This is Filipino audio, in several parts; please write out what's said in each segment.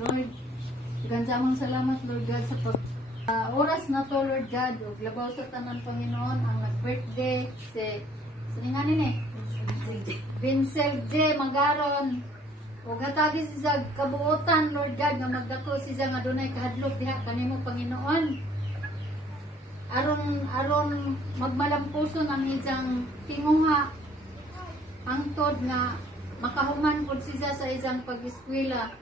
Lord, gansamang salamat, Lord God, sa pag oras na to, Lord God, ug labaw sa tanan Panginoon ang nag-birthday si sininganin Vincel J. Magaron. Ug hatagi siya kabuotan, Lord God, nga magdako siya nga dunay kahadlok diha kanimo Panginoon. Aron magmalampuson ang isang tinguha hangtod nga makahuman pud siya sa isang pag-eskwela.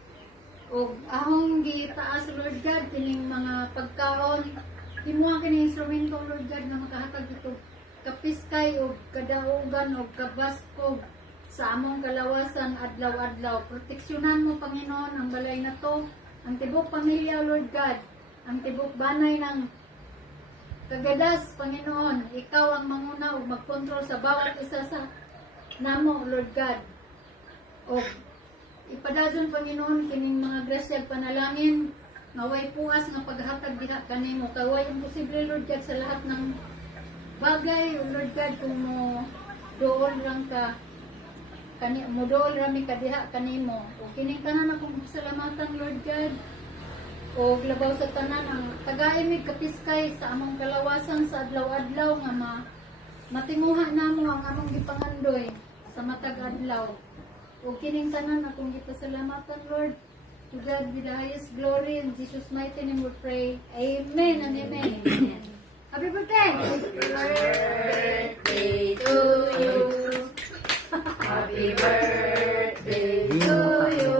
O ahong gitaas, Lord God, kining mga pagkaon, himuha kini instrumento, Lord God, na makahatag ito kapiskay o kadaugan o kabaskog sa among kalawasan adlaw-adlaw. Proteksyonan mo, Panginoon, ang balay na to, ang tibok pamilya, Lord God, ang tibok banay ng kagadas, Panginoon. Ikaw ang manguna o magkontrol sa bawat isa sa namo, Lord God. O ipadazon, Panginoon, kining mga grasya panalangin nga way puas nga paghatag diha kanimo. Kaway imposible, Lord God, sa lahat ng bagay, Lord God, kung mo dool lang ka mo dool rami ka diha kanimo. O kining tanan akong salamatan, Lord God, o labaw sa tanan ang tagaimig kapiskay sa among kalawasan sa adlaw-adlaw nga matimuha namo ang among gipangandoy sa matag adlaw. O kining tanan akong gipasalamatan, Lord. To God be the highest glory. In Jesus' mighty name we pray. Amen and amen. Happy birthday! Happy birthday to you. Happy birthday to you.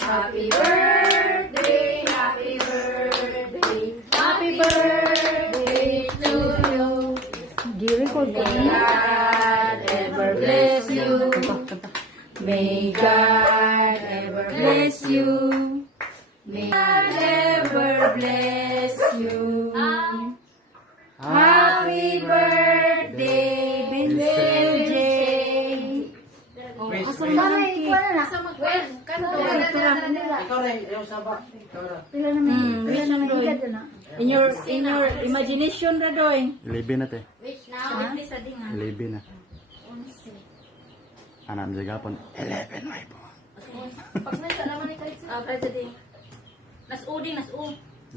Happy birthday, happy birthday, happy birthday to you. Gi-record ko May God ever bless you. May God ever bless you. May God ever bless you. Happy birthday, Vincel J. Pila naman edad na. In your imagination ra doy. 11 na te. Wait now, please ading 11 na. Anak menjaga pun 11 ay po. Nas-u.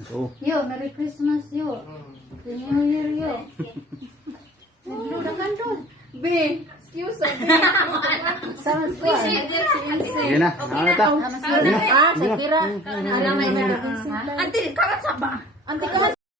So, Yo, Merry Christmas, yo. New Year, yo. Nagludakan doon. B, excuse me. Sama squad. sige na. Ano ta? Sa kira. Alam mo na. Ante, karat sa ba? Anti ka